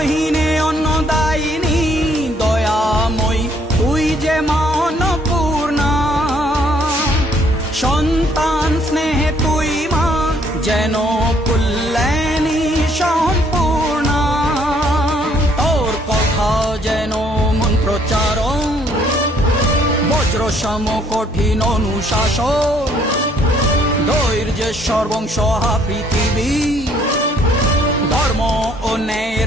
অন্নহীনে অন্নদায়িনী দয়াময়ী তুই যে মা অন্নপূর্ণা। সন্তান স্নেহে তুই মা যেন কল্যাণী সম্পূর্ণা। তোর কথা যেন মন্ত্রোচ্চারণ, বজ্র সম কঠিন অনুশাসন। ধৈর্যেশ্বর বংশ পৃথিবী, ধর্ম ও ন্যায়